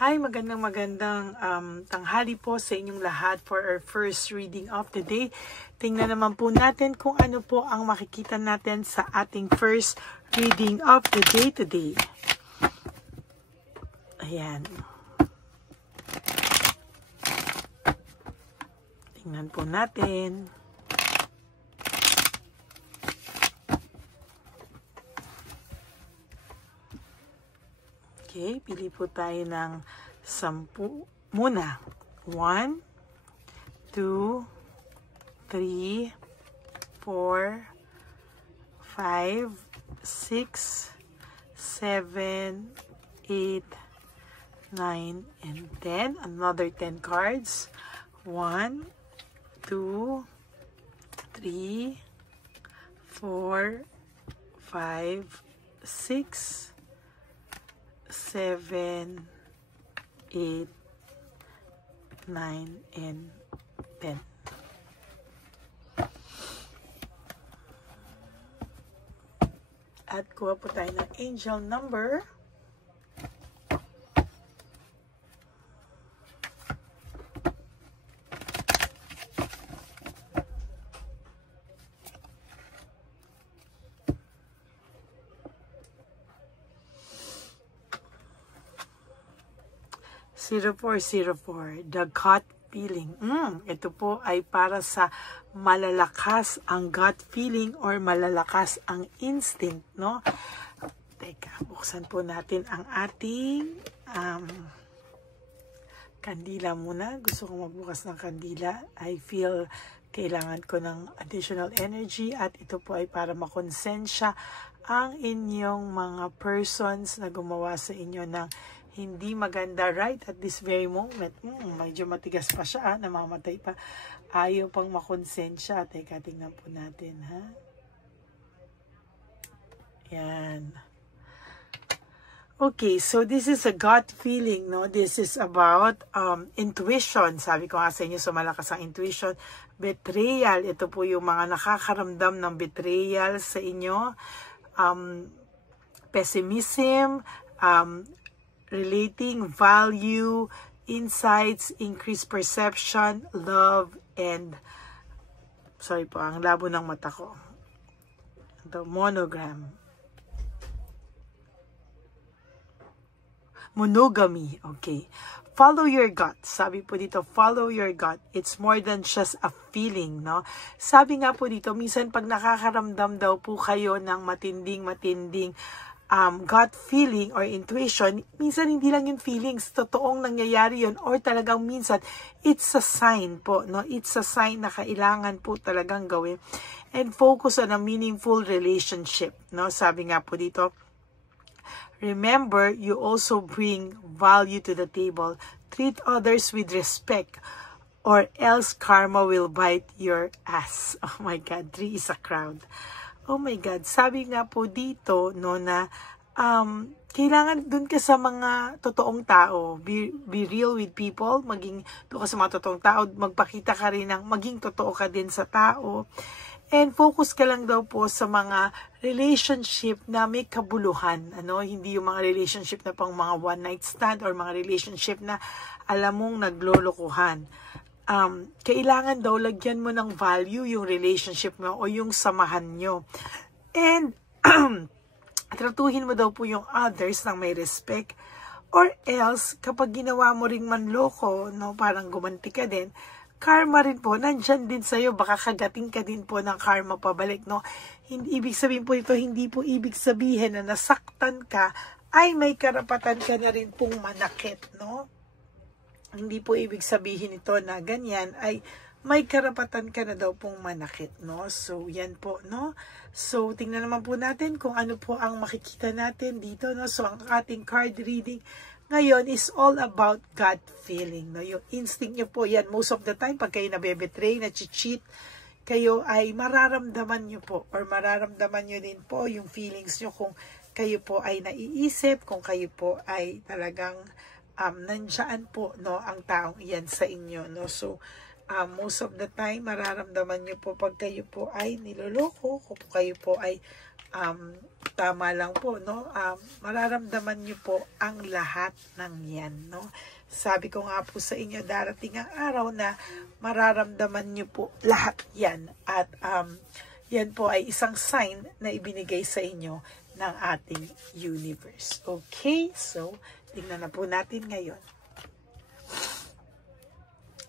Hi, magandang tanghali po sa inyong lahat for our first reading of the day. Tingnan naman po natin kung ano po ang makikita natin sa ating first reading of the day today. Ayan. Tingnan po natin. Okay, pili po tayo ng 10 muna. 1, 2, 3, 4, 5, 6, 7, 8, 9, and 10. Another 10 cards. 1, 2, 3, 4, 5, 6, 7, 8, 9, and 10. At kuha po tayo ng angel number. Zero 404, the gut feeling. Ito po ay para sa malalakas ang gut feeling or malalakas ang instinct, no? Teka, buksan po natin ang ating kandila muna. Gusto kong magbukas ng kandila. I feel kailangan ko ng additional energy at ito po ay para makonsensya ang inyong mga persons na gumawa sa inyo ng hindi maganda right at this very moment. Medyo matigas pa siya, namamatay pa. Ayaw pang makonsensya. Teka, tingnan po natin, ha? Yan. Okay, so this is a gut feeling, no? This is about intuition. Sabi ko nga sa inyo, so malakas ang intuition. Betrayal. Ito po yung mga nakakaramdam ng betrayal sa inyo. Pessimism, relating value, insights, increased perception, love, and sorry po, ang labo ng mata ko. Ito, monogram. Monogamy, okay. Follow your gut. Sabi po dito, follow your gut. It's more than just a feeling, no? Sabi nga po dito, minsan pag nakakaramdam daw po kayo ng matinding gut feeling or intuition, minsan hindi lang yung feelings, totoong nangyayari yun, or talagang minsan, it's a sign po, no? It's a sign na kailangan po talagang gawin. And focus on a meaningful relationship, no? Sabi nga po dito, remember, you also bring value to the table. Treat others with respect, or else karma will bite your ass. Oh my God, 3 is a crowd. Oh my God, sabi nga po dito, no, na kailangan dun ka sa mga totoong tao. Be real with people, maging doon ka sa mga totoong tao, magpakita ka rin ng maging totoo ka din sa tao. And focus ka lang daw po sa mga relationship na may kabuluhan. Ano? Hindi yung mga relationship na pang mga one night stand or mga relationship na alam mong naglolokohan. Kailangan daw lagyan mo ng value yung relationship mo o yung samahan nyo. And tratuhin mo daw po yung others ng may respect, or else kapag ginawa mo ring manloko, no, parang gumanti ka din, karma rin po, nandyan din sa'yo, baka kagating ka din po ng karma pabalik, no? Hindi, ibig sabihin po ito, hindi po ibig sabihin na nasaktan ka, ay may karapatan ka na rin pong manakit, no? Hindi po ibig sabihin ito na ganyan ay may karapatan ka na daw pong manakit, no? So, yan po, no? So, tingnan naman po natin kung ano po ang makikita natin dito, no? So, ang ating card reading ngayon is all about gut feeling, no? Yung instinct nyo po, yan, most of the time, pag kayo nabebetray, na-cheat, kayo ay mararamdaman nyo po, or mararamdaman nyo din po yung feelings nyo kung kayo po ay naiisip, kung kayo po ay talagang nandiyan po, no, ang taong iyan sa inyo, no? So, most of the time, mararamdaman nyo po pag kayo po ay niloloko, kung kayo po ay tama lang po, no? Mararamdaman nyo po ang lahat ng yan, no? Sabi ko nga po sa inyo, darating ang araw na mararamdaman nyo po lahat yan. At yan po ay isang sign na ibinigay sa inyo ng ating universe. Okay? So, tingnan na po natin ngayon.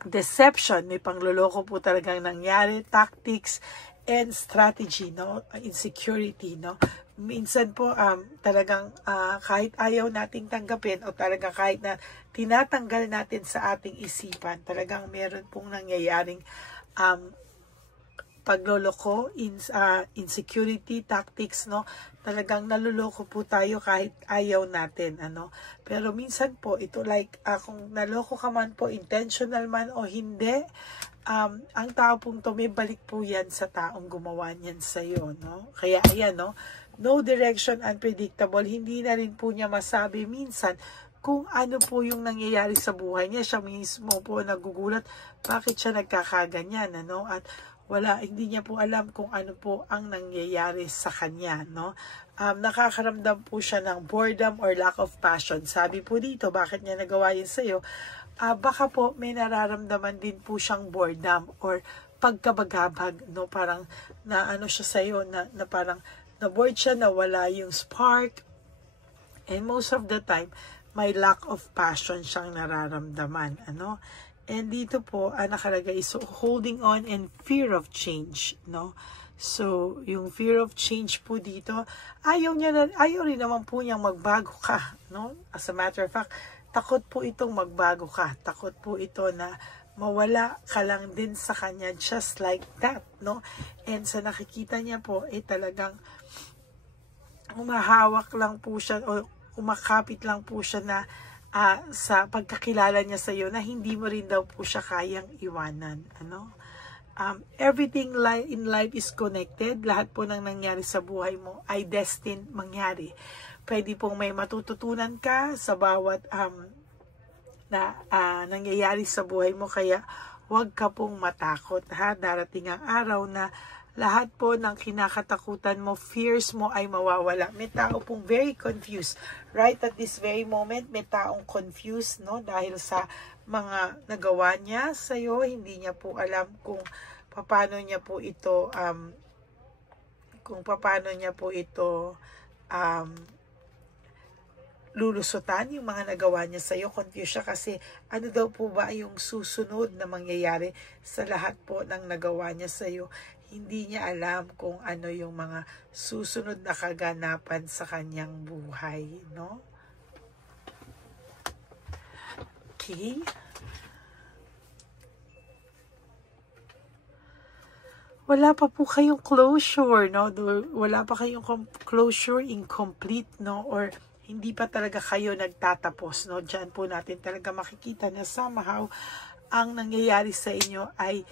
Deception, may pangloloko po talagang nangyari, tactics and strategy, no? Insecurity, no? Minsan po talagang kahit ayaw nating tanggapin o talagang kahit na tinatanggal natin sa ating isipan, talagang meron pong nangyayaring pagloloko, insecurity, tactics, no? Talagang naluloko po tayo kahit ayaw natin, ano? Pero minsan po, ito like, kung naloko ka man po, intentional man o hindi, ang tao pong to, may balik po yan sa taong gumawa niyan sa'yo, no? Kaya, ayan, no? No direction, unpredictable, hindi na rin po niya masabi minsan kung ano po yung nangyayari sa buhay niya. Siya mismo po nagugulat, bakit siya nagkakaganyan, ano? At hindi niya po alam kung ano po ang nangyayari sa kanya, no? Nakakaramdam po siya ng boredom or lack of passion. Sabi po dito, bakit niya nagawa yun sa'yo? Baka po may nararamdaman din po siyang boredom or pagkabagabag, no? Parang na ano siya sa'yo, na parang na-bored siya, nawala yung spark. And most of the time, may lack of passion siyang nararamdaman, ano? And dito po, nakalagay, so holding on and fear of change, no? So, yung fear of change po dito, ayaw rin naman po niyang magbago ka, no? As a matter of fact, takot po itong magbago ka. Takot po ito na mawala ka lang din sa kanya just like that, no? And sa nakikita niya po, talagang umahawak lang po siya o umakapit lang po siya na sa pagkakilala niya sa iyo na hindi mo rin daw po siya kayang iwanan, ano? Everything in life is connected. Lahat po ng nangyari sa buhay mo ay destined mangyari. Pwede pong may matututunan ka sa bawat nangyayari sa buhay mo, kaya huwag ka pong matakot, ha? Darating ang araw na lahat po ng kinakatakutan mo, fears mo ay mawawala. May tao pong very confused. Right at this very moment, may taong confused, no? Dahil sa mga nagawa niya sa'yo, hindi niya po alam kung paano niya po ito, lulusutan yung mga nagawa niya sa'yo. Confused siya kasi ano daw po ba yung susunod na mangyayari sa lahat po ng nagawa niya sa'yo. Hindi niya alam kung ano yung mga susunod na kaganapan sa kanyang buhay, no? Okay. Wala pa po kayong closure, no? Wala pa kayong closure, incomplete, no? Or hindi pa talaga kayo nagtatapos, no? Diyan po natin talaga makikita na somehow ang nangyayari sa inyo ay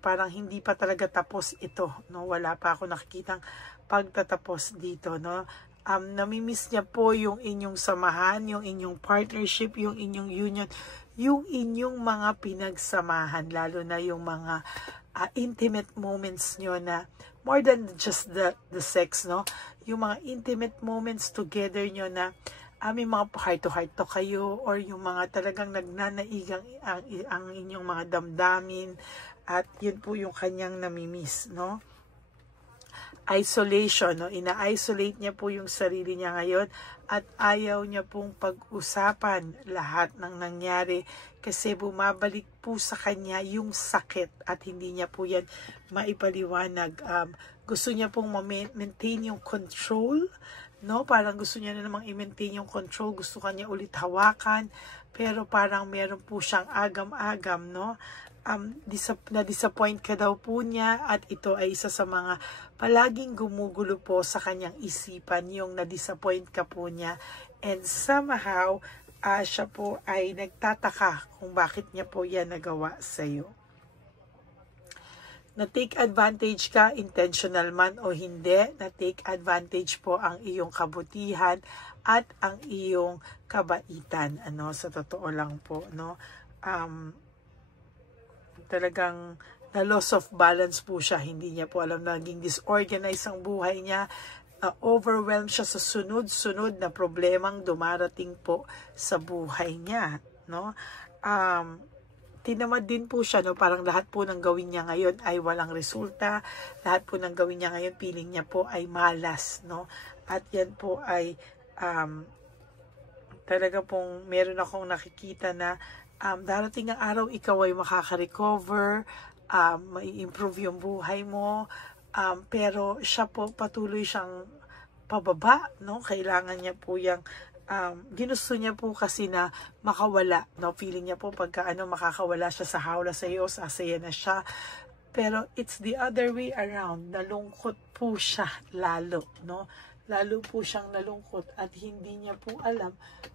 parang hindi pa talaga tapos ito, no? Wala pa ako nakikitang pagtatapos dito, no? Namimiss niya po yung inyong samahan, yung inyong partnership, yung inyong union, yung inyong mga pinagsamahan, lalo na yung mga intimate moments nyo na more than just the sex, no? Yung mga intimate moments together nyo na may mga heart to kayo, or yung mga talagang nagnanaigang ang inyong mga damdamin, at yun po yung kanyang namimiss, no? Isolation, no? Ina-isolate niya po yung sarili niya ngayon at ayaw niya pong pag-usapan lahat ng nangyari kasi bumabalik po sa kanya yung sakit at hindi niya po yan maipaliwanag. Gusto niya pong ma-maintain yung control, no? Parang gusto niya na namang i-maintain yung control, gusto kanya ulit hawakan, pero parang meron po siyang agam-agam, no? Na-disappoint ka daw po niya, at ito ay isa sa mga palaging gumugulo po sa kanyang isipan, yung na-disappoint ka po niya, and somehow siya po ay nagtataka kung bakit niya po yan nagawa sa'yo. Na-take advantage ka, intentional man o hindi, na-take advantage po ang iyong kabutihan at ang iyong kabaitan, ano, sa totoo lang po, no? Talagang na loss of balance po siya. Hindi niya po alam na naging disorganized ang buhay niya. Overwhelmed siya sa sunod-sunod na problemang dumarating po sa buhay niya, no? Tinamad din po siya, no? Parang lahat po ng gawin niya ngayon ay walang resulta. Lahat po ng gawin niya ngayon, feeling niya po ay malas, no? At yan po ay talaga pong meron akong nakikita na darating ang araw, ikaw ay makaka-recover, mai-improve yung buhay mo, pero siya po patuloy siyang pababa, no? Kailangan niya po yung ginusto niya po kasi na makawala, no? Feeling niya po pagka makakawala siya sa hawla sa iyo, sasaya na siya. Pero it's the other way around. Nalungkot po siya lalo, no? Lalo po siyang nalungkot at hindi niya po alam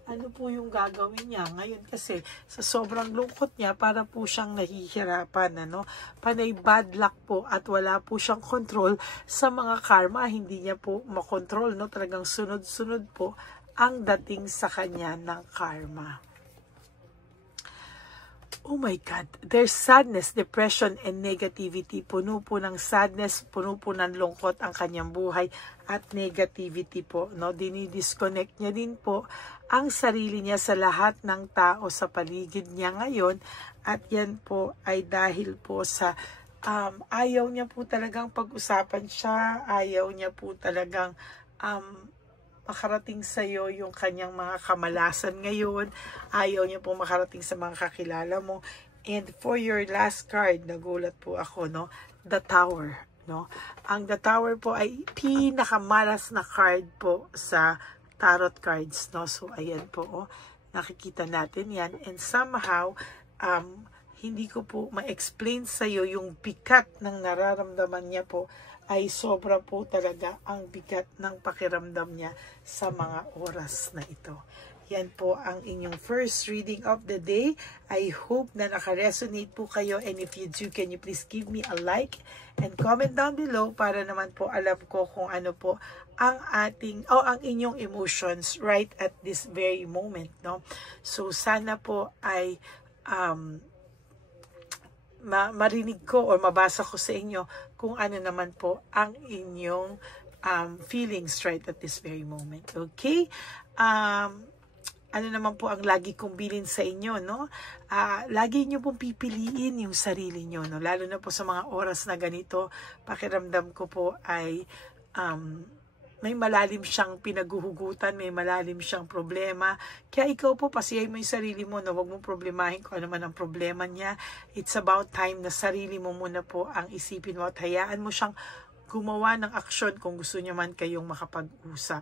ano po yung gagawin niya. Ngayon kasi sa sobrang lungkot niya, para po siyang nahihirapan, ano? Panay bad luck po at wala po siyang control sa mga karma. Hindi niya po makontrol, no? Talagang sunod-sunod po ang dating sa kanya ng karma. Oh my God, there's sadness, depression, and negativity. Puno po ng sadness, puno po ng lungkot ang kanyang buhay at negativity po, no? Dinidisconnect niya din po ang sarili niya sa lahat ng tao sa paligid niya ngayon. At yan po ay dahil po sa ayaw niya po talagang pag-usapan siya, ayaw niya po talagang makarating sa iyo yung kanyang mga kamalasan ngayon. Ayaw niya po makarating sa mga kakilala mo. And for your last card, nagulat po ako, no? The Tower, no? Ang The Tower po ay pinakamalas na card po sa tarot cards, no? So, ayan po, oh. Nakikita natin yan. And somehow, hindi ko po ma-explain sa iyo yung bigat ng nararamdaman niya po, ay sobra po talaga ang bigat ng pakiramdam niya sa mga oras na ito. Yan po ang inyong first reading of the day. I hope na naka-resonate po kayo, and if you do, can you please give me a like and comment down below para naman po alam ko kung ano po ang ang inyong emotions right at this very moment, no? So sana po ay marinig ko o mabasa ko sa inyo kung ano naman po ang inyong feelings right at this very moment. Okay? Ano naman po ang lagi kong bilin sa inyo, no? Lagi nyo pong pipiliin yung sarili nyo, no? Lalo na po sa mga oras na ganito, pakiramdam ko po ay may malalim siyang pinaguhugutan, may malalim siyang problema. Kaya ikaw po, pasiyahin mo yung sarili mo, no? Huwag mong problemahin kung ano man ang problema niya. It's about time na sarili mo muna po ang isipin mo at hayaan mo siyang gumawa ng aksyon kung gusto niya man kayong makapag-usap.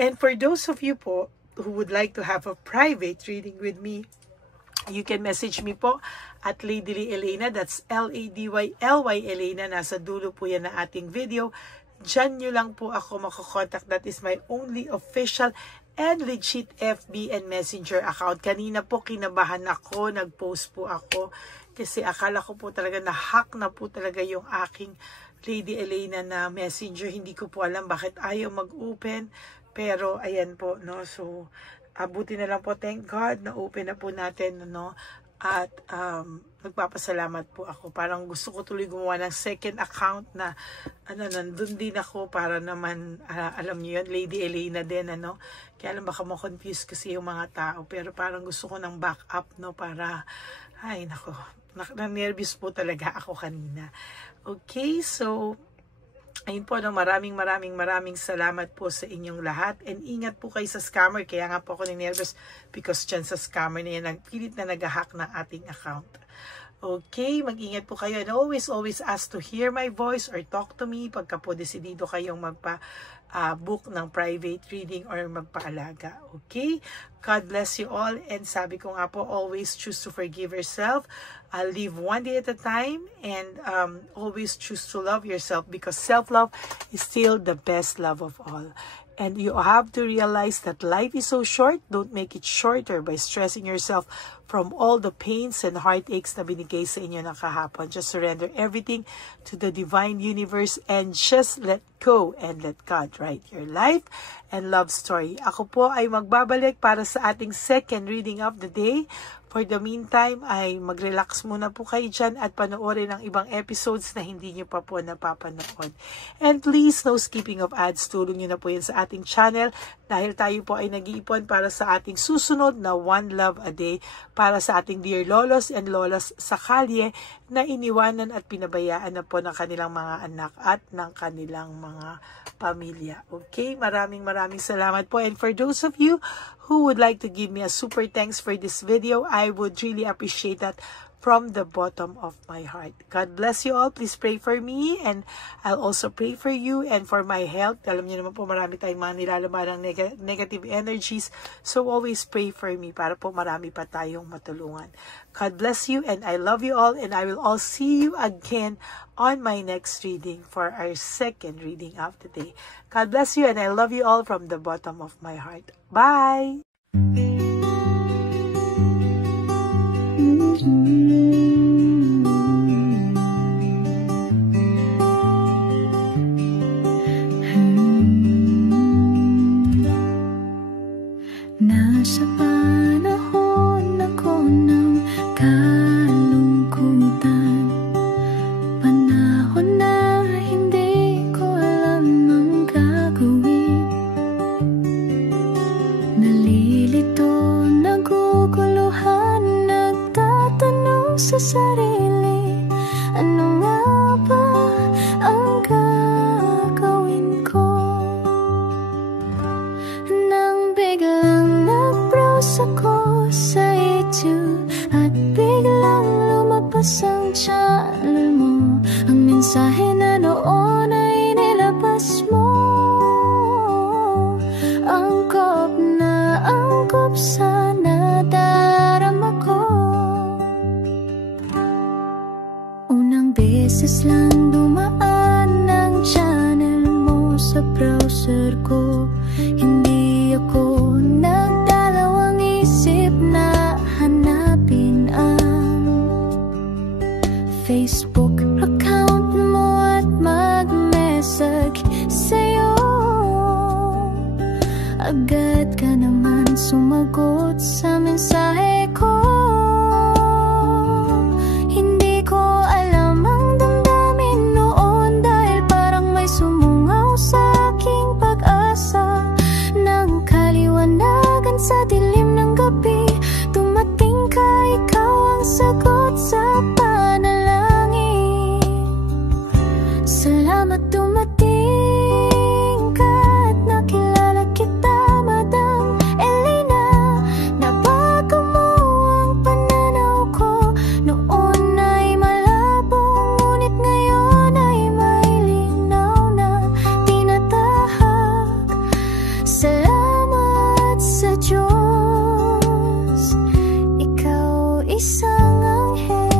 And for those of you po who would like to have a private reading with me, you can message me po at Ladyly Elena. That's Ladyly Elena. Nasa dulo po yan na ating video. Diyan nyo lang po ako makakontakt. That is my only official and legit FB and Messenger account. Kanina po kinabahan ako, nag-post po ako kasi akala ko po talaga na-hack na po talaga yung aking Lady Elena na Messenger. Hindi ko po alam bakit ayaw mag-open, pero ayan po, no? So buti na lang po, thank God na open na po natin, no? At nagpapasalamat po ako. Parang gusto ko tuloy gumawa ng second account na nandun din ako para naman alam niyo yun, Lady Elena din, ano. Kaya alam baka ma-confuse kasi yung mga tao, pero parang gusto ko ng backup, no, para ay nako, na-nervous po talaga ako kanina. Okay, so ayun po, no, maraming salamat po sa inyong lahat. And ingat po kayo sa scammer. Kaya nga po ako nervous because dyan sa scammer na yan, nagpilit na nag-hack ng ating account. Okay, mag-ingat po kayo. And always ask to hear my voice or talk to me pagka po desidido kayong magpa-book ng private reading or magpaalaga. Okay? God bless you all. And sabi ko nga po, always choose to forgive yourself. Live one day at a time, and always choose to love yourself, because self-love is still the best love of all. And you have to realize that life is so short. Don't make it shorter by stressing yourself from all the pains and heartaches na binigay sa inyo ng kahapon. Just surrender everything to the divine universe and just let go and let God write your life and love story. Ako po ay magbabalik para sa ating second reading of the day. For the meantime, ay mag-relax muna po kayo dyan at panoorin ang ibang episodes na hindi nyo pa po napapanood. And please, no skipping of ads. Tulong nyo na po yan sa ating channel dahil tayo po ay nag-iipon para sa ating susunod na One Love a Day para sa ating dear lolos and lolas sa kalye na iniwanan at pinabayaan na po ng kanilang mga anak at ng kanilang mga pamilya. Okay, maraming salamat po. And for those of you who would like to give me a super thanks for this video, I would really appreciate that from the bottom of my heart. God bless you all. Please pray for me and I'll also pray for you and for my health. Alam niyo naman po marami tayong mga nilalaman ng negative energies. So always pray for me para po marami pa tayong matulungan. God bless you and I love you all and I will all see you again on my next reading for our second reading of the day. God bless you and I love you all from the bottom of my heart. Bye! Nasa panahon ako ng kalungkutan, panahon na hindi ko alam ang gagawin. Nalilito, naguguluhan, nagtatanong sa sarili, ano nga ba ang gagawin ko? Nang biglang nag-browse ako sa YouTube at biglang lumabas ang channel mo, ang mensahe na noon ay nilabas mo. Angkop sa nadarama ko. Unang beses lang dumaan ang channel mo sa browser ko. Hindi ako nagdalawang isip na hanapin ang Facebook account mo at mag-message sa'yo. Agad ka naman sumagot sa mensahe ko. Hindi ko alam ang damdamin noon dahil parang may sumungaw sa aking pag-asa. Nang kaliwanagan sa dilim ng gabi, dumating ka, ikaw ang sagot sa panalangin. Salamat dumating ka at nakilala kita, Madam Elena. Nabago mo ang pananaw ko. Noon ay malabo, ngunit ngayon ay may linaw na tinatahak. Salamat sa Diyos, ikaw isang anghel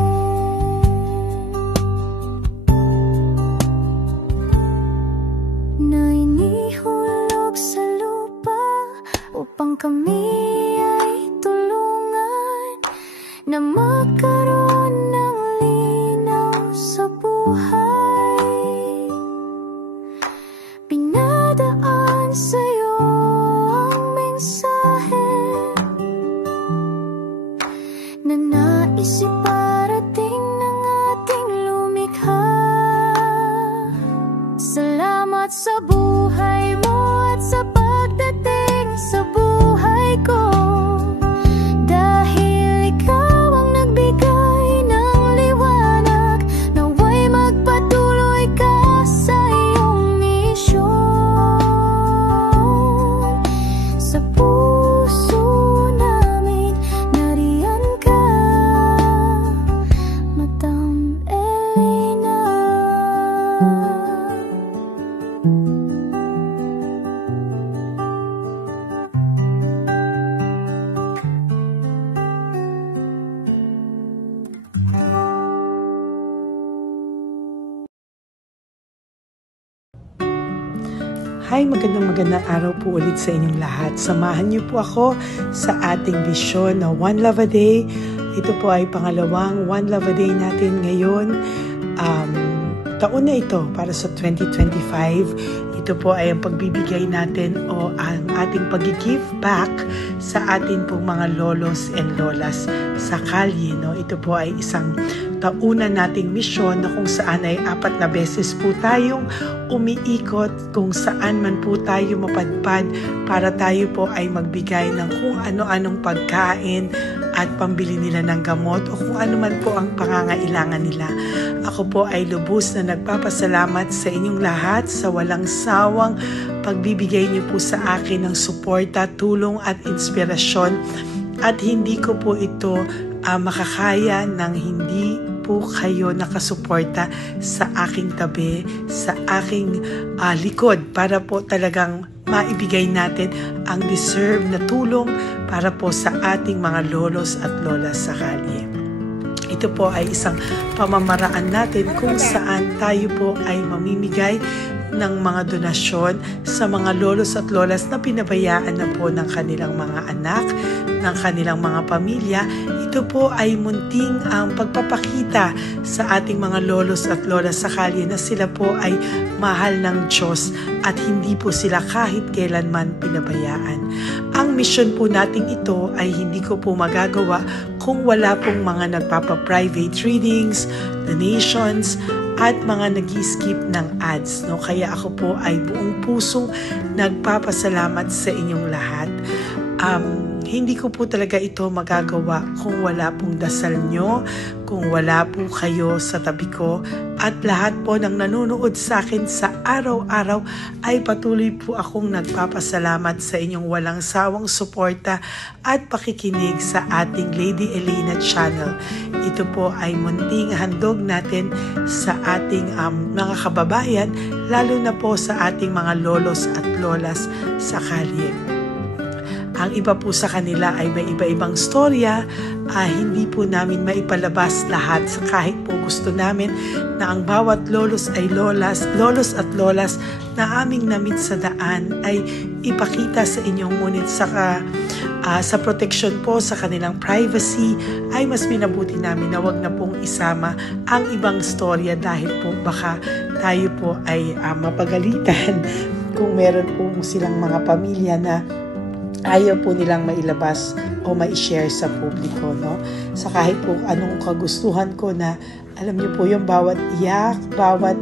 na inihulog sa lupa upang kami ay tulungan na magkaroon ng linaw sa buhay. Pinadaan sa'yo ang mensahe na nais iparating ng ating lumikha. Salamat sa buhay mo at sa pagdating sa buhay ko, dahil ikaw ang nagbigay ng liwanag. Naway magpatuloy ka sa iyong misyon. Sa puso namin nariyan ka, Madam Elena. Hi, magandang araw po ulit sa inyong lahat. Samahan niyo po ako sa ating vision na One Love a Day. Ito po ay pangalawang One Love a Day natin ngayon. Taon na ito para sa 2025. Ito po ay ang pagbibigay natin o ang ating pag-give back sa atin pong mga lolos and lolas sa kalye. No? Ito po ay isang taunan nating misyon na kung saan ay 4 na beses po tayong umiikot kung saan man po tayo mapadpad para tayo po ay magbigay ng kung ano-anong pagkain at pambili nila ng gamot o kung ano man po ang pangangailangan nila. Ako po ay lubos na nagpapasalamat sa inyong lahat sa walang sawang pagbibigay niyo po sa akin ng suporta, tulong at inspirasyon, at hindi ko po ito makakaya ng hindi po kayo nakasuporta sa aking tabi, sa aking likod para po talagang maibigay natin ang deserve na tulong para po sa ating mga lolos at lolas sa kalye. Ito po ay isang pamamaraan natin kung saan tayo po ay mamimigay ng mga donasyon sa mga lolos at lolas na pinabayaan na po ng kanilang mga anak, ng kanilang mga pamilya. Ito po ay munting ang pagpapakita sa ating mga lolos at lolas sa kalye na sila po ay mahal ng Diyos at hindi po sila kahit kailanman pinabayaan. Ang mission po natin ito ay hindi ko po magagawa kung wala pong mga nagpapa-private readings, donations, at mga nag-skip ng ads. No? Kaya ako po ay buong pusong nagpapasalamat sa inyong lahat. Hindi ko po talaga ito magagawa kung wala pong dasal nyo, kung wala po kayo sa tabi ko, at lahat po ng nanonood sa akin sa araw-araw ay patuloy po akong nagpapasalamat sa inyong walang sawang suporta at pakikinig sa ating Lady Elena channel. Ito po ay munting handog natin sa ating mga kababayan, lalo na po sa ating mga lolos at lolas sa kalye. Ang iba po sa kanila ay may iba-ibang storya, hindi po namin maipalabas lahat kahit po gusto namin na ang bawat lolos ay lolos at lolas na aming namit sa daan ay ipakita sa inyo, ngunit sa protection po sa kanilang privacy ay mas minabuti namin na wag na pong isama ang ibang storya dahil po baka tayo po ay mapagalitan kung meron po silang mga pamilya na ayaw po nilang mailabas o ma-share sa publiko, no? Sa kahit po anong kagustuhan ko na, alam niyo po yung bawat iyak, bawat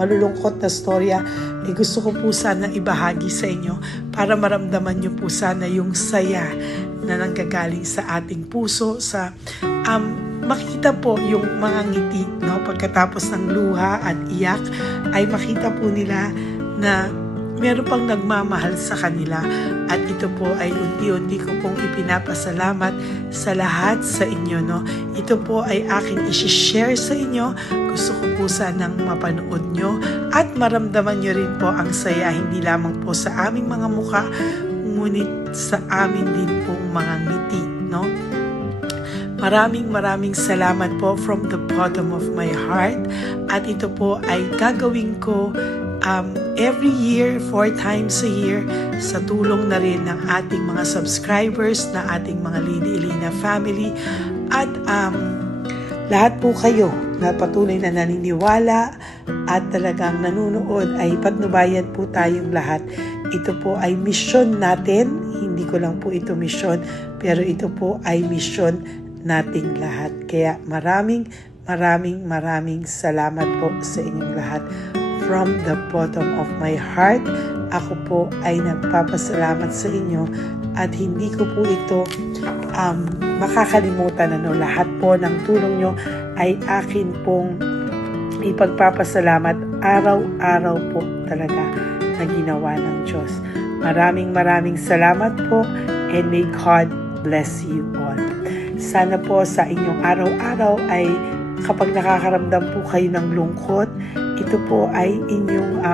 malulungkot na storya, gusto ko po sana ibahagi sa inyo para maramdaman niyo po sana yung saya na nanggagaling sa ating puso, sa makita po yung mga ngiti, no? Pagkatapos ng luha at iyak ay makita po nila na meron pang nagmamahal sa kanila, at ito po ay unti-unti ko pong ipinapasalamat sa lahat sa inyo, no? Ito po ay aking isi-share sa inyo. Gusto ko po sanang mapanood nyo at maramdaman nyo rin po ang saya, hindi lamang po sa aming mga mukha, ngunit sa amin din pong mga ngiti, no? Maraming salamat po from the bottom of my heart, at ito po ay gagawin ko every year, 4 times a year, sa tulong na rin ng ating mga subscribers, na ating mga Lady Elena family, at lahat po kayo na patuloy na naniniwala at talagang nanonood, ay patnubayan po tayong lahat. Ito po ay mission natin, hindi ko lang po ito mission, pero ito po ay mission nating lahat. Kaya maraming salamat po sa inyong lahat. From the bottom of my heart, ako po ay nagpapasalamat sa inyo, at hindi ko po ito makakalimutan. Lahat po ng tulong nyo ay akin pong ipagpapasalamat araw-araw po talaga na ginawa ng Diyos. Maraming salamat po, and may God bless you all. Sana po sa inyong araw-araw ay kapag nakakaramdam po kayo ng lungkot, ito po ay inyong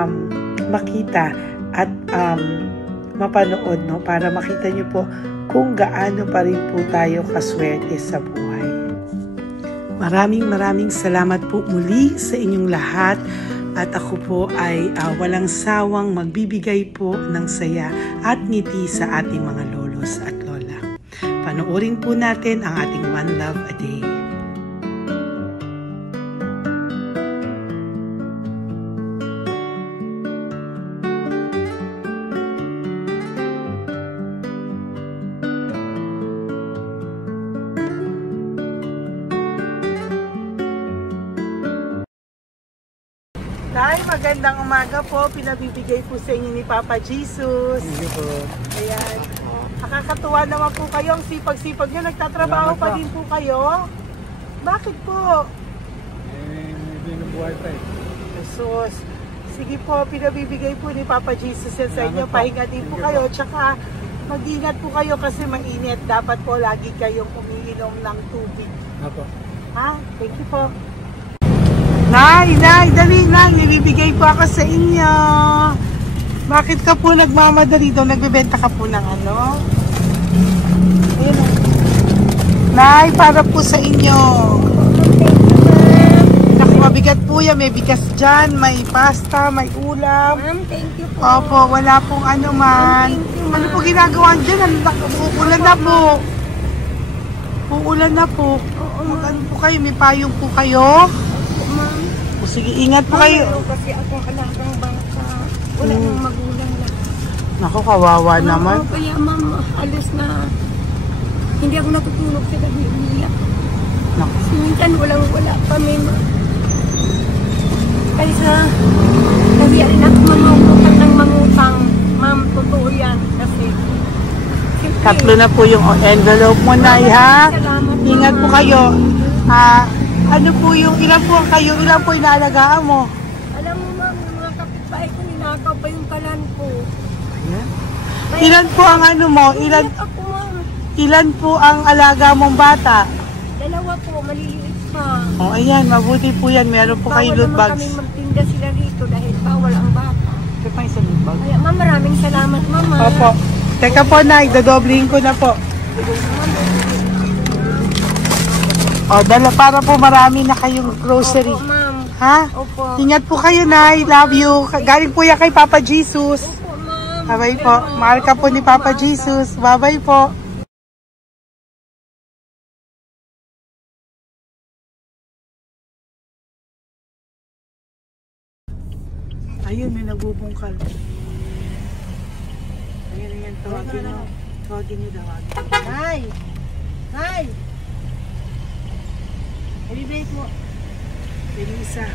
makita at mapanood, no? Para makita nyo po kung gaano pa rin po tayo kaswerte sa buhay. Maraming salamat po muli sa inyong lahat. At ako po ay walang sawang magbibigay po ng saya at ngiti sa ating mga lolos at lola. Panoorin po natin ang ating One Love a Day. Nay, magandang umaga po. Pinabibigay po sa inyo ni Papa Jesus. Thank you po. Ayan. Nakakatuwa naman po kayo. Ang sipag-sipag nyo. Nagtatrabaho Salamat pa po. din po kayo. Bakit po? Hindi na buhay pa eh. Jesus. Sige po, pinabibigay po ni Papa Jesus yan sa inyo. Salamat po. Pahinga din po Thank you kayo. Tsaka mag-ingat po kayo kasi mainit. Dapat po lagi kayong umiinom ng tubig. Apo. Ha? Thank you po. Nay, dali Nay, nilibigay po ako sa inyo. Bakit ka po nagmamadali daw? Nagbebenta ka po ng ano? Ayun. Nay, para po sa inyo. Naku, mabigat po yan. May bigas dyan, may pasta, may ulam. Ma'am, thank you po. Opo, wala pong ano man. Ano po ginagawa dyan? Uulan na po. Uulan na po. Mag-ano po kayo? May payong po kayo? Ma'am, O, sige, ingat po kayo. kasi akong alagang bangka. Wala nang magulang na. Naku, kawawa naman. Oo, kaya ma'am, alis na. Hindi ako natutulog sa gabi. Umiyak. Naku. Minsan wala kami. Kaya sa gabi rin ako mamutang ng mamutang. Ma'am, totoo yan. Kasi siyempre, Tatlo na po yung envelope mo, Nay, ha? Salamat, Ingat po Mama. kayo. Ano po yung, ilan po kayo, ilan po inaalagaan mo? Alam mo ma'am, yung mga kapitbahay ko, ninakaw pa yung kalan ko. Kaya- Ilan po ang ano mo? Umiyak ako ma'am. Ilan po ang alaga mong bata? Dalawa po, maliliit pa. O, ayan, mabuti po yan. Meron po kayo loot Bawal naman bags. kami magtinda sila rito dahil bawal ang bata. Ito pa yung loot bag. Kaya ma'am, maraming salamat mama. Opo. Teka po, Nay, dodoblihin ko na po. O, dala para po marami na kayong grocery. Opo ma'am. Ha? Opo. Ingat po kayo, Nay. Love you. Galing po yan kay Papa Jesus. Opo ma'am. Bye-bye po. Mahal ka po ni Papa Jesus. Bye-bye po. Ayun, may nagbubungkal. Ayan, tawagin niyo. Tawagin niyo, tawagin. Hi! Hi! Elevate mo. Elisa.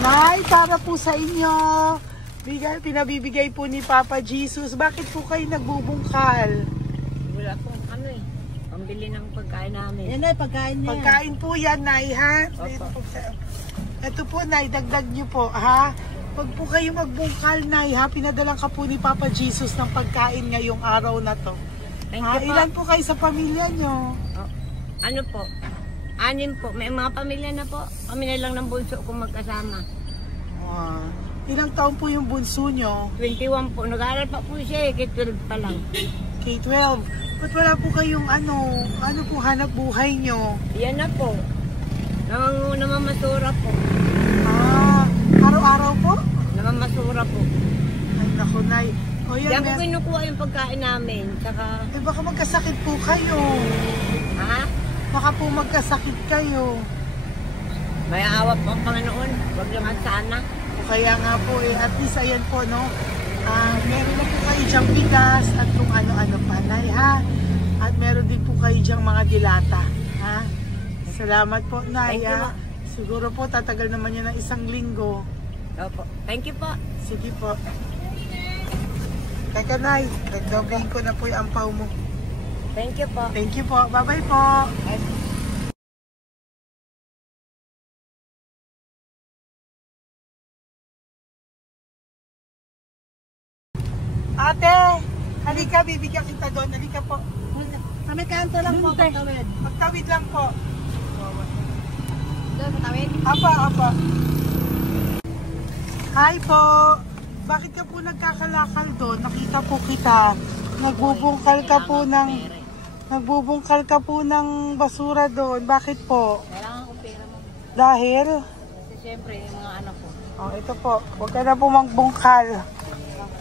Nay, para po sa inyo. Pinabibigay po ni Papa Jesus. Bakit po kayo nagbubungkal? Wala pong ano eh. Pambili ng pagkain namin. Yan ay pagkain niya. Pagkain po yan, Nay, ha? Ito po, Nay, dagdag niyo po, ha? Pag po kayo magbungkal, Nay, ha? Pinadalang ka po ni Papa Jesus ng pagkain ngayong araw na to. Thank Ha? you po. Ilan po kayo sa pamilya nyo? Oh, ano po? 6 po. May mga pamilya na po. Kami na lang ng bunso kung magkasama. Ilang taon po yung bunso nyo? 21 po. Nag-aaral pa po siya eh. K-12 pa lang. K-12. Ba't wala po kayong ano po hanap buhay nyo? Yan na po. Namamasura po. Araw-araw po? Namamasura po. Ay, naku, Nay. O yan, Diyan po kinukuha yung pagkain namin. Tsaka, baka magkasakit po kayo. ha? Baka po magkasakit kayo. May awa po ang Panginoon. Huwag naman sana. O kaya nga po at least ayan po, no? Meron na po kayo dyang bigas at kung ano-ano pa, Nay, ha? At meron din po kayo dyang mga dilata, ha? Salamat po, Nay, Thank you, ha? Ma. Siguro po tatagal naman yun ng 1 linggo. Opo. Thank you po. Sige po. Teka, Nay, nagdobling ko na po yung ampaw mo. Thank you po. Thank you po. Bye-bye po. Ate, halika, bibigyan kita doon. Halika po. Kami kanto lang po, pagtawid. Magtawid lang po. Doon, matawid? Apa. Hi po. Bakit ka po nagkakalakal doon? Nakita po kita. Nagbubungkal ka po ng Nagbubungkal ka po ng basura doon. Bakit po? Kailangan ko pera mo. Dahil? Kasi syempre, yung mga anak ko. Oh, ito po. Huwag ka na po magbungkal.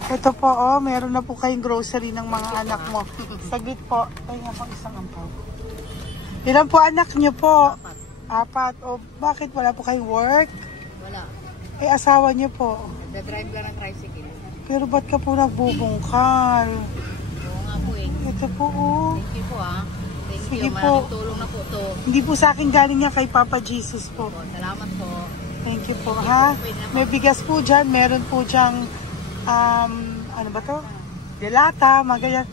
Ito po, oh. Meron na po kayong grocery ng mga anak mo. Saglit po. Ay, nga pang isang ampaw. Ilan po anak niyo po? Apat. O, bakit wala po kayong work? Wala. Eh, asawa niyo po. Nagda-drive lang ng tricycle. Pero ba't ka po nagbubungkal? Oo nga po eh. Ito po, oh. Thank you po ah. Thank Sige you. po. Maraming tulong na po to. Hindi po sa akin galing yan kay Papa Jesus po. Po, salamat po. Thank you po, ha? May bigas po dyan. Meron po dyang, ano ba to? Delata, mga ganyan.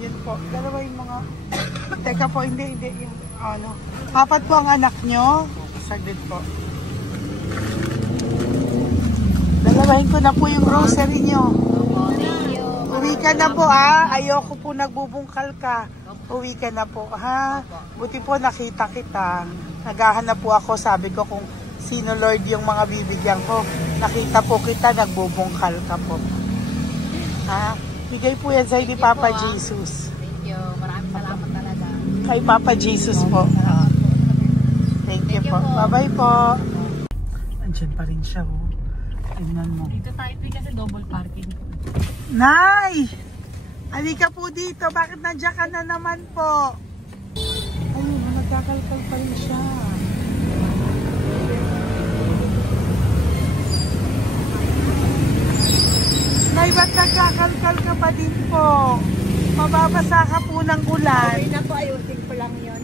Yun po. Dalawa yung mga... Teka po, hindi. Yung, ano. Apat po ang anak nyo. Saglit po. Dalawahin ko na po yung grocery nyo. Thank you. Uwi ka na po, ha? Ayoko po nagbubungkal ka. Uwi ka na po, ha? Buti po nakita kita. Naghahanap po ako, sabi ko kung sino Lord yung mga bibigyan ko. Nakita po kita, nagbubungkal ka po. Ha? Bigay po yan sa'yo ni Papa Jesus. Thank you. Maraming salamat talaga. Kay Papa Jesus po. Thank you po. Bye-bye po. Andiyan pa rin siya, oh. Tingnan mo. Dito tayo kasi double parking. Nay! Halika po dito. Bakit nandiyan ka na naman po? Ayun, nagkakalkal pa rin siya. Nay, ba't nagkakalkal ka pa din po? Mababasa ka po ng ulan. Okay na po, ayusin ko lang yun.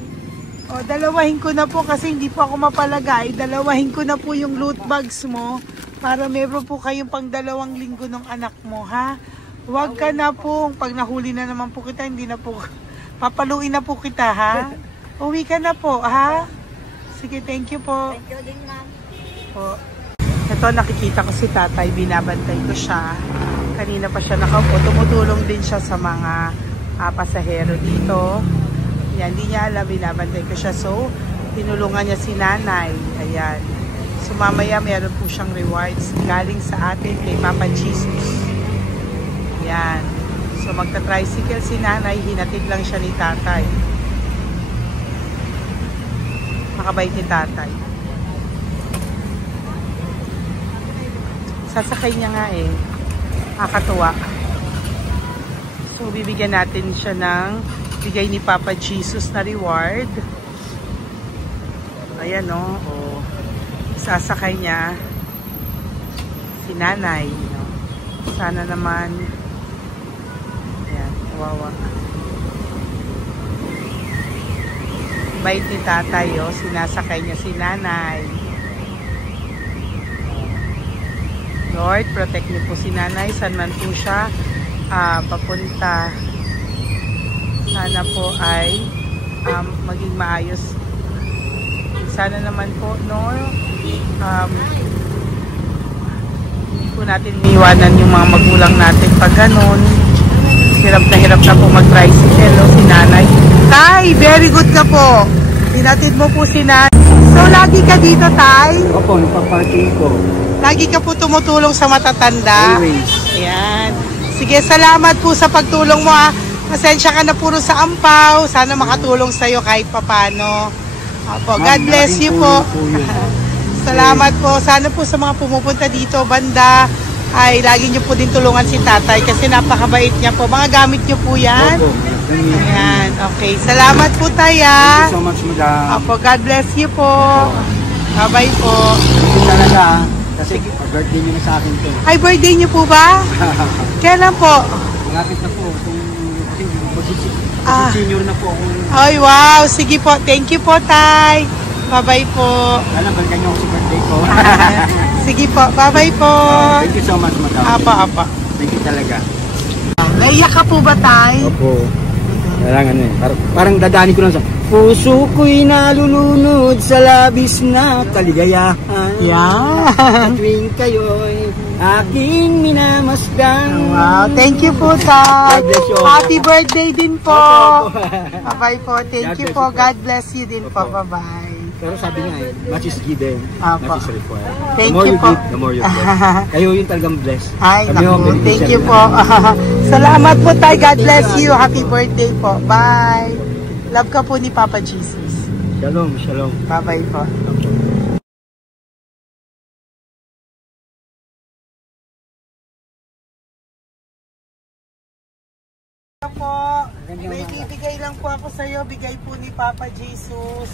O, dalawahin ko na po kasi hindi po ako mapalagay. Dalawahin ko na po yung loot bags mo para meron po kayong pang 2 linggo ng anak mo, ha? Huwag ka na po. Pag nahuli na naman po kita, hindi na po, papaluin na po kita, ha? Uwi ka na po, ha? Sige, thank you po. Thank you din, ma'am. Po. Ito, nakikita ko si tatay, binabantay ko siya. Kanina pa siya nakaupo. Tumutulong din siya sa mga pasahero dito. Yan, hindi niya alam, binabantay ko siya. So, tinulungan niya si nanay. Ayan. So, mamaya meron po siyang rewards galing sa atin kay Papa Jesus. Ayan. So, magta-tricycle si nanay. Hinatid lang siya ni tatay. Makabait ni tatay. Sasakay niya nga eh. Nakakatuwa. So, bibigyan natin siya ng bigay ni Papa Jesus na reward. Ayan, no? O, sasakay niya si nanay. No? Sana naman ayan, kawawa. Bait ni tatay, oh. Sinasakay niya si nanay. Lord, protect niyo po si nanay. Saan man po siya papunta. Sana po ay maging maayos. Sana naman po, no? Hindi po natin iniwanan yung mga magulang natin pag ganun. Hirap na po mag-tricycle, no? Si nanay. Tay, very good ka po. Pinatid mo po si nanay. So, lagi ka dito, Tay? Opo, napaparking ko. Lagi ka po tumutulong sa matatanda. Always. Ayan. Sige, salamat po sa pagtulong mo, ha. Pasensya ka na puro sa ampaw. Sana makatulong sa'yo kahit papano. Opo, God bless you po. Salamat po. Sana po sa mga pumupunta dito, banda, ay lagi nyo po din tulungan si tatay kasi napakabait niya po. Mga gamit nyo po yan. Opo. Ayan, okay. Salamat po tayo. Thank you so much, madam. Opo, God bless you po. Bye-bye po. Ito talaga, kasi birthday niyo na sa akin to. Ay, birthday niyo po ba? Kailan po? Malapit na po. Senior na po ako. Ay, wow. Sige po. Thank you po, Tay. Bye-bye po. Alam, balikan niyo ako sa birthday ko. Sige po. Bye-bye po. Thank you so much, madam. Apa. Thank you talaga. Naiyak ka po ba, Tay? Opo. Kailangan eh. Parang dadaanin ko lang sa puso ko'y nalulunod sa labis na kaligayahan. Yan. Tuwing kayo'y aking minamasdan. Wow. Thank you po, Tay. God bless you. Happy birthday din po. Opo. Bye-bye po. Thank you po. God bless you din po. Bye-bye. Pero sabi nga eh, much is given, Apo. much is required. Thank The more you you po. give, the more you get. Kayo yung talagang blessed. Ay, Kami naku. yung Thank beneficiary you na. po. Salamat po, Tay. God bless you. Happy birthday po. Bye. Love ka po ni Papa Jesus. Shalom, shalom. Bye-bye po. Po, may bibigay lang po ako sa iyo, bigay po ni Papa Jesus.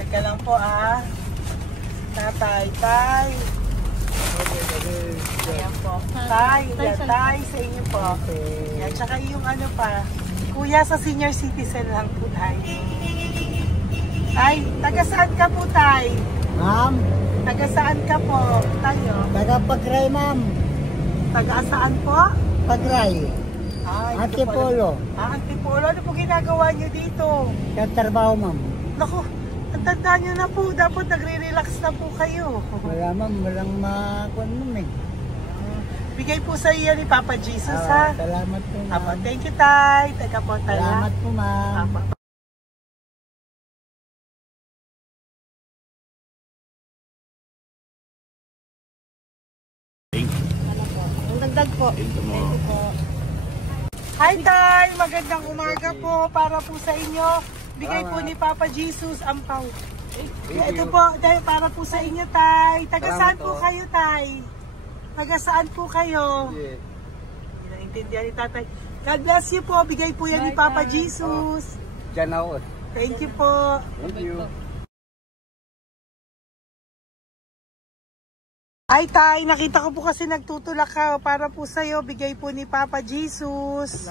Teka lang po Tatay, tay. Ayan po. Tay, tay sa inyo po. Yan, tsaka yung ano pa, kuya sa senior citizen lang po tayo. Tay, taga saan ka po tay? Ma'am, Taga saan ka po tayo? taga Pagray ma'am. Taga saan po? Pagray. Ito po. Antipolo. Antipolo, ano po ginagawa nyo dito? Katrabaho ma'am. Naku, ang tanda nyo na po. Dapat nagre-relax na po kayo. Wala ma'am, walang makuan ma'am eh. Bigay po sa iyo ni Papa Jesus, ha? Salamat po ma'am. Apo, thank you, tay. Teka po, tay. Salamat po ma'am. Apo. Ang dagdag po. Thank you po. Hi, tay. Magandang umaga po. Para po sa inyo. Bigay po ni Papa Jesus ang pau. Ito po, tay, para po sa inyo, tay. Taga saan po kayo, tay? Taga saan po kayo? Naintindihan ni tatay. God bless you po. Bigay po yan ni Papa Jesus. Diyan ako. Thank you po. Thank you. Ay, tay, nakita ko po kasi nagtutulak ka para po sa'yo. Bigay po ni Papa Jesus.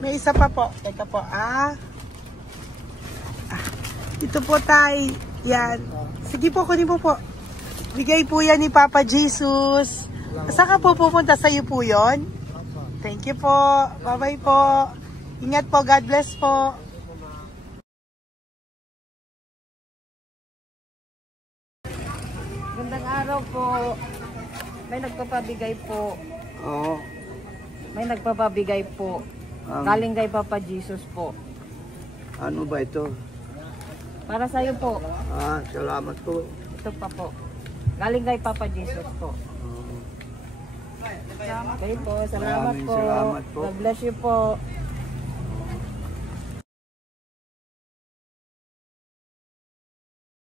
May isa pa po. Teka po, ito po, tay. Yan. Sige po, kunin mo po. Bigay po yan ni Papa Jesus. Saan ka po pupunta? Sa'yo po yun? Thank you po. Bye-bye po. Ingat po. God bless po. Gandang araw po. May nagpapabigay po. Oo. May nagpapabigay po. Galing kay Papa Jesus po. Ano ba ito? Para sa'yo po. Salamat po. Ito pa po. Galing kay Papa Jesus po. Okay po. Salamat Maraming po. salamat po. God bless you po.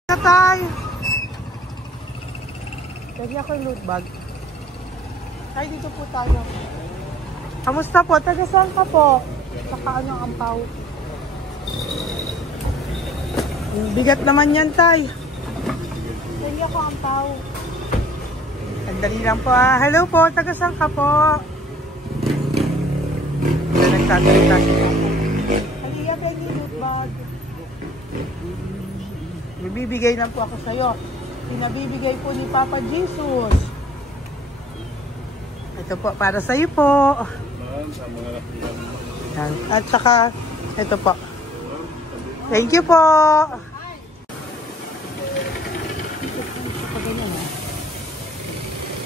Tay! Lagi ako yung loot bag. Tay, dito po tayo. Kamusta po? Taga saan ka po? Saka ano ang ampaw? Bigat naman yan, tay. Lagi ako ampaw. Sandali lang po Hello po, taga saan ka po? Yan, nagsasalita siya. Halika, pengi loot bag. Bibigay lang po ako sa'yo. Pinabibigay po ni Papa Jesus. Ito po, para sa'yo po. Yan. At saka, ito po. Thank you po.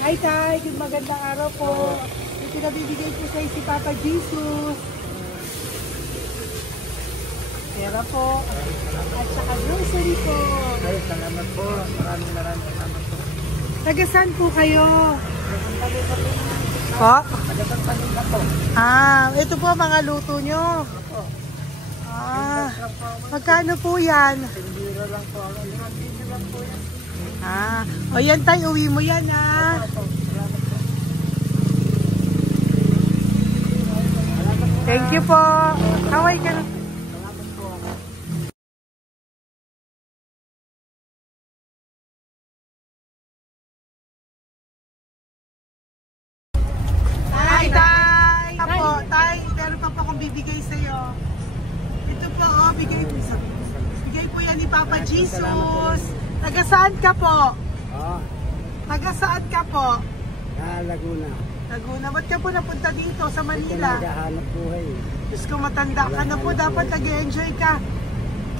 Hi, tay. Good magandang araw po. Yung pinabibigay po sa'yo si Papa Jesus. Pera po. At saka grocery po. Ay, salamat po. Maraming salamat po. Taga saan po kayo? Po? Taga-Pagpalinda po. Ito po mga luto nyo. Magkano po yan? Biro lang po. Biro lang po yan. O yan tayo, uwi mo yan Thank you po. Kaway ka na. Bibigay sa'yo. Ito po, bigay po yan ni Papa Jesus. Taga saan ka po? Taga saan ka po? Laguna. Laguna. Ba't ka po napunta dito sa Manila? Naghahanap buhay. Diyos ko, matanda ka na po. Dapat nag-enjoy ka.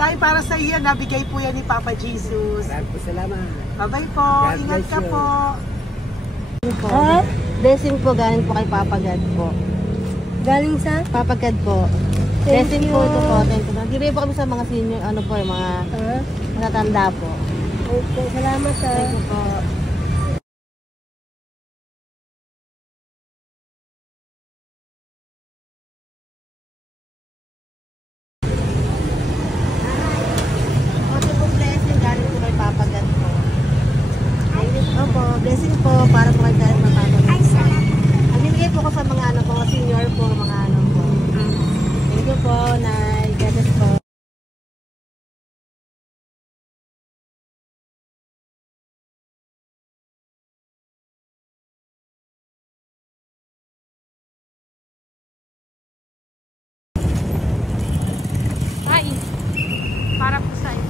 Tayo para sa iyo, nabigay po yan ni Papa Jesus. Maraming po salamat. Bye-bye po. Ingat ka po. Blessing po galing po kay Papa God po. Galing sa? Papa God po. Blessing po ito po. Thank you. Nagdibay po kami sa mga senior, ano po, yung mga matatanda po. Okay, salamat Thank you po. Blessing po para po kayo dahil matapos. Ay, salamat. Nagbibigay po ko sa mga ano po, senior po, mga ano po. Thank you po, Nay. God bless po. Ay, para po sa'yo.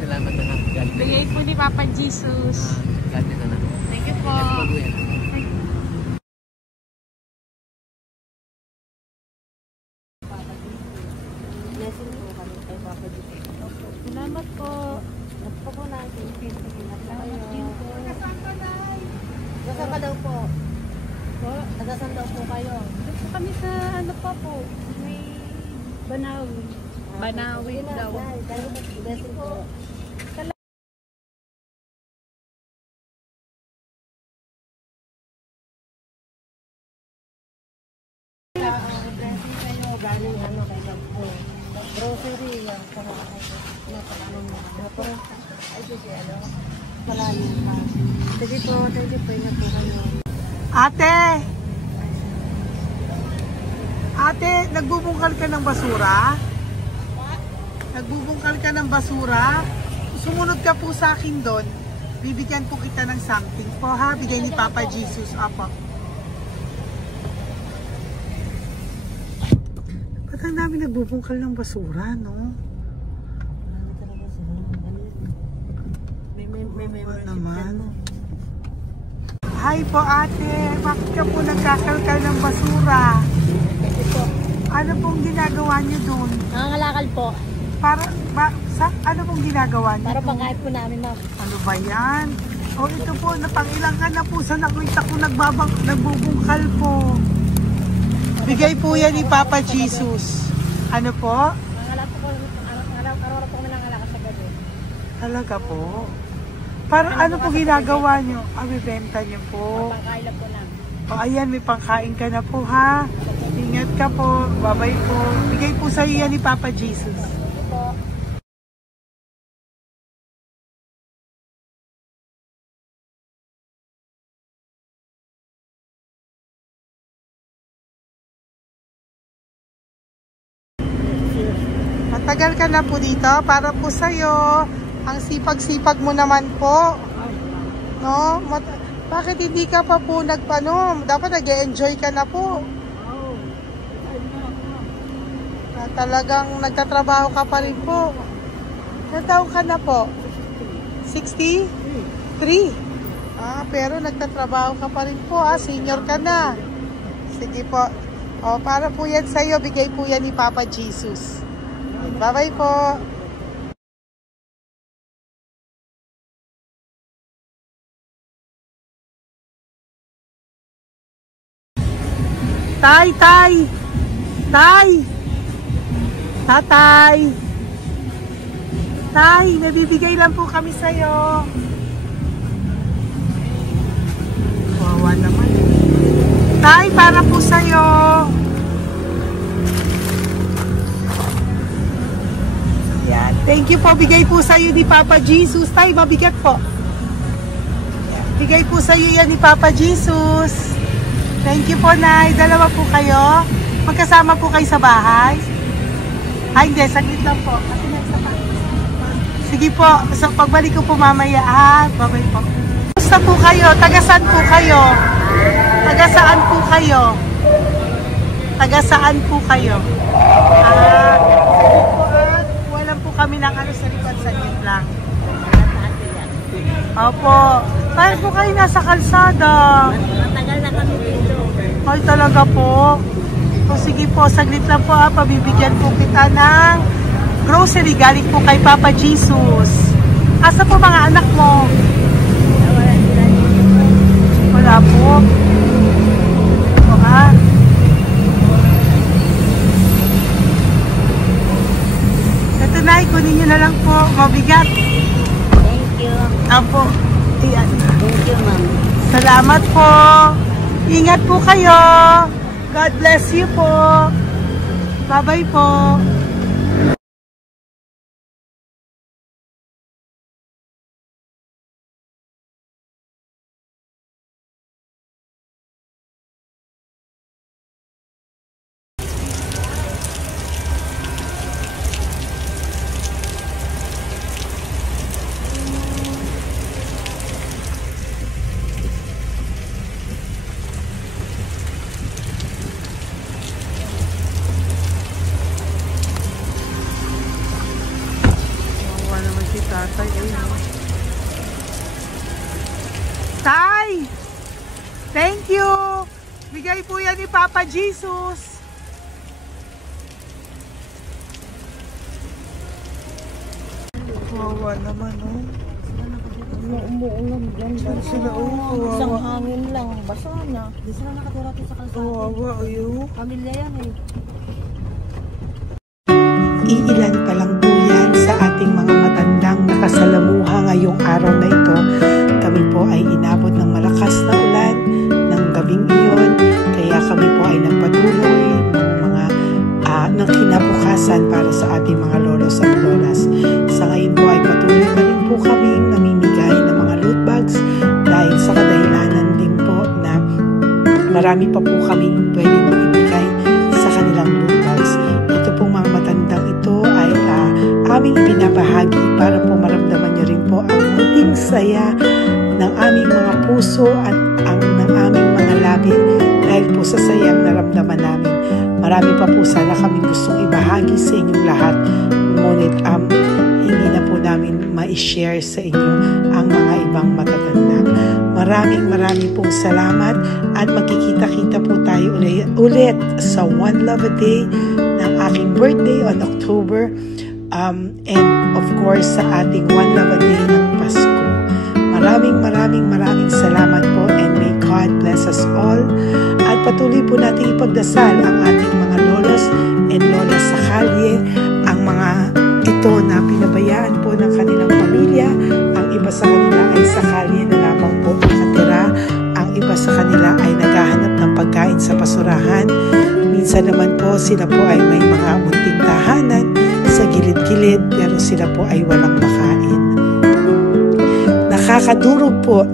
Salamat na lang. Bigay po ni Papa Jesus. God bless na. Thank you po. Blessing po kami kay Papa Dito. Salamat po. Nagpo po natin. Salamat din po. Nasaan ka daw po? Po. Nasaan daw po kayo? Dito kami sa ano pa po. May Banawi. Banawi Sige na, daw. Nay. Blessing po. Blessing kayo. Galing ano kay God po. Grocery yan. Ano mo. Ay, sige, ano. Malalim pa. Sige po, thank you po. Ingat po kayo. Ate! Ate, nagbubungkal ka ng basura? Nagbubungkal ka ng basura? Sumunod ka po sa akin doon. Bibigyan po kita ng something po ha. Bigay ni Papa Jesus. Apo. Ba't ang dami nagbubungkal ng basura, no? Marami talaga sila. Ano yun? May Ano membership naman? ka na. Hi po ate. Bakit ka po nagkakalkal ng basura? Ano pong ginagawa niyo doon? Nangangalakal po. Ano pong ginagawa niyo Para doon? pangkait po namin, ma'am. Ano ba yan? O ito po, napangilang ka na po sa nakita ko nagbubungkal po. Bigay po yan ni Papa Jesus. Ano po? Nangangalakal po araw-araw po kami nangangalakal sa gabi. Talaga po? Para ano po ginagawa niyo? Bibenta niyo po. Pangkain po namin. O ayan, may pangkain ka na po ha. Ingat ka po. Bye-bye po. Bigay po sa iyo yan ni Papa Jesus. Matagal ka na po dito para po sa'yo. Ang sipag-sipag mo naman po. No? Bakit hindi ka pa po nagpano? Dapat nag-e-enjoy ka na po. Talagang nagtatrabaho ka pa rin po. Ilang taon ka na po? 63? Pero nagtatrabaho ka pa rin po. Senior ka na. Sige po. O, para po yan sa'yo. Bigay po yan ni Papa Jesus. Bye-bye po. Tay! Tatay! Tay, nabibigay lang po kami sa'yo. Wawa naman. Tay, para po sa'yo. Yan. Thank you po. Bigay po sa'yo ni Papa Jesus. Tay, mabigat po. Yan. Bigay po sa'yo yan ni Papa Jesus. Thank you po, Nay. Dalawa po kayo. Magkasama po kayo sa bahay. Hindi. Saglit lang po. Kasi nasa pa. Sige po. So, pagbalik ko po mamaya. Bye-bye po. Gusto po kayo? Tagasaan po kayo? Tagasaan po kayo? Tagasaan po kayo? Walang po kami ng ano sa likod. Saglit lang. Opo. Bakit po kayo nasa kalsada? Matagal na kami dito. Ay, talaga po. O sige po, saglit lang po pabibigyan po kita ng grocery galing po kay Papa Jesus. Asa po mga anak mo? Wala po. O ha? Ito na, kunin nyo na lang po. Mabigat. Thank you. Apo. Ayan. Thank you, ma'am. Salamat po. Ingat po kayo. God bless you po. Bye-bye po. Tay! Thank you! Bigay po yan ni Papa Jesus. Kawawa naman, oh. Umuulan dyan. Sila, oh, Isang kawawa. hangin lang. Basa na. Di sila nakatira sa kalsada. Kawawa, oh. Pamilya yan eh. Iilan pa lang po yan sa ating mga matandang nakasalamuha ngayong araw na ito. Kami po ay inabot ng malakas na ulan ng gabing iyon. Kaya kami po ay nagpatuloy ng kinabukasan para sa ating mga lolos at lolas. Sa ngayon po ay patuloy pa rin po kami namimigay ng mga loot bags dahil sa kadahilanan din po na marami pa po kami pwedeng maibigay sa kanilang loot bags. Ito pong mga matandang ito ay aming ibinabahagi para po maramdaman nyo rin po ang munting saya ng aming mga puso at ng aming mga labi dahil po sa sayang naramdaman namin. Marami pa po sana kaming gustong ibahagi sa inyong lahat, ngunit hindi na po namin ma-share sa inyo ang mga ibang matatanda. Maraming pong salamat at magkikita-kita po tayo ulit sa One Love a Day ng aking birthday on October and of course sa ating One Love a Day ng Pasko. Maraming salamat po and may God bless us all. At patuloy po natin ipagdasal ang ating mga lolos and lolas sa kalye, ang mga ito na pinabayaan po ng kanilang pamilya. Ang iba sa kanila ay sa kalye na lamang po nakatira. Ang iba sa kanila ay naghahanap ng pagkain sa basurahan. Minsan naman po sila po ay may mga munting tahanan sa gilid-gilid pero sila po ay walang makain. Nakakadurog po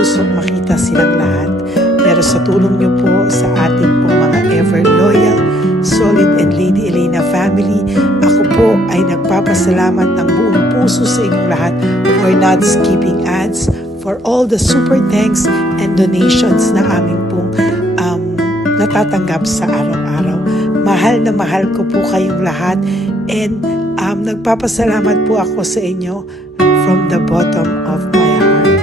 pusong makita silang lahat. Pero sa tulong niyo po sa ating pong mga ever loyal, solid and Lady Elena family, ako po ay nagpapasalamat ng buong puso sa inyong lahat for not skipping ads, for all the super thanks and donations na aming pong natatanggap sa araw-araw. Mahal na mahal ko po kayong lahat, and nagpapasalamat po ako sa inyo from the bottom of my heart.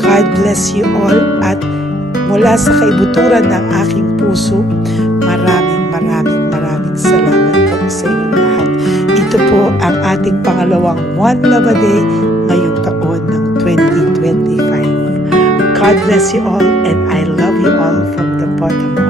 God bless you all, at mula sa kaibuturan ng aking puso, maraming salamat po sa inyong lahat. Ito po ang ating pangalawang One Love a Day ngayong taon ng 2025. God bless you all, and I love you all from the bottom of